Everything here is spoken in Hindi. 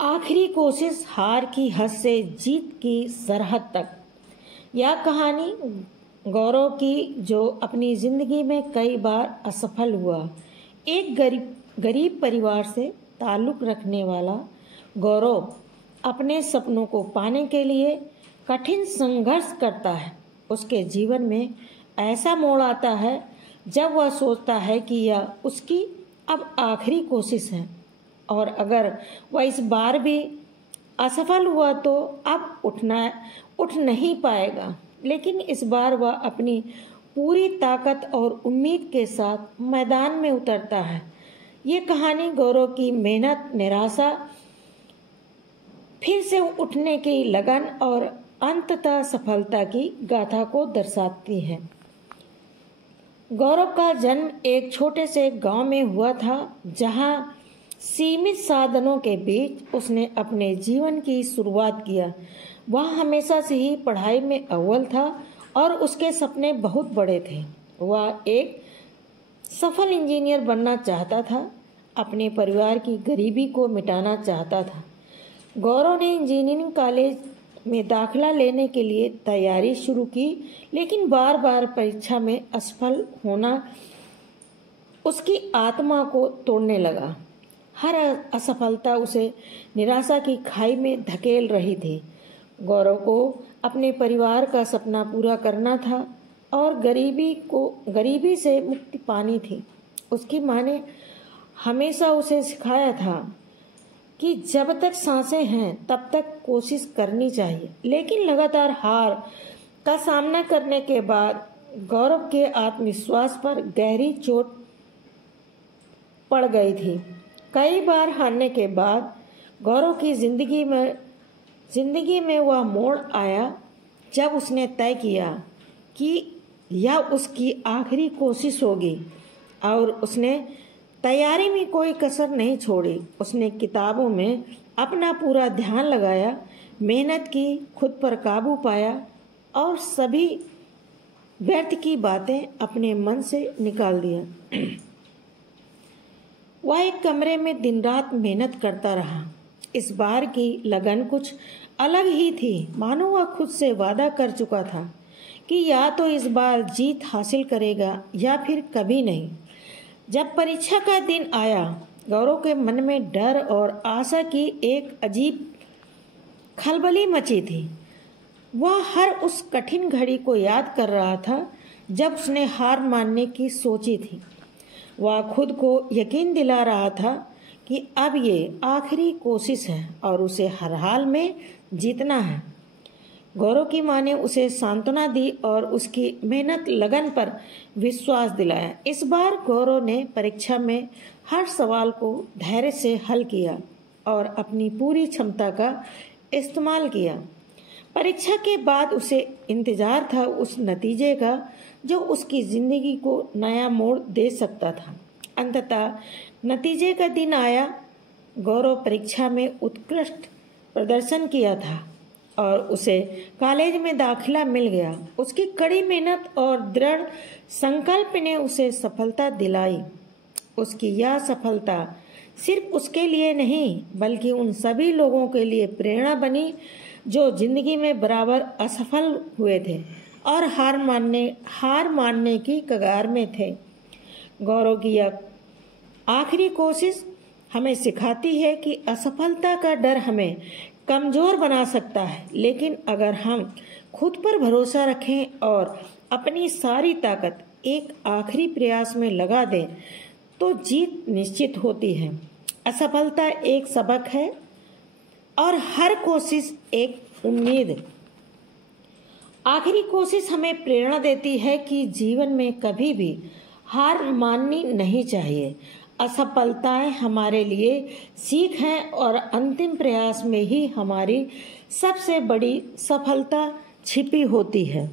आखिरी कोशिश, हार की हद से जीत की सरहद तक। यह कहानी गौरव की, जो अपनी जिंदगी में कई बार असफल हुआ। एक गरीब परिवार से ताल्लुक रखने वाला गौरव अपने सपनों को पाने के लिए कठिन संघर्ष करता है। उसके जीवन में ऐसा मोड़ आता है जब वह सोचता है कि यह उसकी अब आखिरी कोशिश है, और अगर वह इस बार भी असफल हुआ तो अब उठ नहीं पाएगा। लेकिन इस बार वह अपनी पूरी ताकत और उम्मीद के साथ मैदान में उतरता है। ये कहानी गौरव की मेहनत, निराशा, फिर से उठने की लगन और अंततः सफलता की गाथा को दर्शाती है। गौरव का जन्म एक छोटे से गांव में हुआ था, जहां सीमित साधनों के बीच उसने अपने जीवन की शुरुआत किया। वह हमेशा से ही पढ़ाई में अव्वल था और उसके सपने बहुत बड़े थे। वह एक सफल इंजीनियर बनना चाहता था, अपने परिवार की गरीबी को मिटाना चाहता था। गौरव ने इंजीनियरिंग कॉलेज में दाखिला लेने के लिए तैयारी शुरू की, लेकिन बार बार परीक्षा में असफल होना उसकी आत्मा को तोड़ने लगा। हर असफलता उसे निराशा की खाई में धकेल रही थी। गौरव को अपने परिवार का सपना पूरा करना था और गरीबी से मुक्ति पानी थी। उसकी माँ ने हमेशा उसे सिखाया था कि जब तक सांसें हैं तब तक कोशिश करनी चाहिए। लेकिन लगातार हार का सामना करने के बाद गौरव के आत्मविश्वास पर गहरी चोट पड़ गई थी। कई बार हारने के बाद गौरव की जिंदगी में वह मोड़ आया जब उसने तय किया कि यह उसकी आखिरी कोशिश होगी, और उसने तैयारी में कोई कसर नहीं छोड़ी। उसने किताबों में अपना पूरा ध्यान लगाया, मेहनत की, खुद पर काबू पाया और सभी व्यर्थ की बातें अपने मन से निकाल दिया। वह एक कमरे में दिन रात मेहनत करता रहा। इस बार की लगन कुछ अलग ही थी, मानो वह खुद से वादा कर चुका था कि या तो इस बार जीत हासिल करेगा या फिर कभी नहीं। जब परीक्षा का दिन आया, गौरव के मन में डर और आशा की एक अजीब खलबली मची थी। वह हर उस कठिन घड़ी को याद कर रहा था जब उसने हार मानने की सोची थी। वह खुद को यकीन दिला रहा था कि अब ये आखिरी कोशिश है और उसे हर हाल में जीतना है। गौरव की माँ ने उसे सांत्वना दी और उसकी मेहनत लगन पर विश्वास दिलाया। इस बार गौरव ने परीक्षा में हर सवाल को धैर्य से हल किया और अपनी पूरी क्षमता का इस्तेमाल किया। परीक्षा के बाद उसे इंतजार था उस नतीजे का जो उसकी जिंदगी को नया मोड़ दे सकता था। अंततः नतीजे का दिन आया। गौरव परीक्षा में उत्कृष्ट प्रदर्शन किया था और उसे कॉलेज में दाखिला मिल गया। उसकी कड़ी मेहनत और दृढ़ संकल्प ने उसे सफलता दिलाई। उसकी यह सफलता सिर्फ उसके लिए नहीं, बल्कि उन सभी लोगों के लिए प्रेरणा बनी जो जिंदगी में बराबर असफल हुए थे और हार मानने की कगार में थे। गौरव की यह आखिरी कोशिश हमें सिखाती है कि असफलता का डर हमें कमजोर बना सकता है, लेकिन अगर हम खुद पर भरोसा रखें और अपनी सारी ताकत एक आखिरी प्रयास में लगा दें तो जीत निश्चित होती है। असफलता एक सबक है और हर कोशिश एक उम्मीद। आखिरी कोशिश हमें प्रेरणा देती है कि जीवन में कभी भी हार माननी नहीं चाहिए। असफलताएं हमारे लिए सीख हैं और अंतिम प्रयास में ही हमारी सबसे बड़ी सफलता छिपी होती है।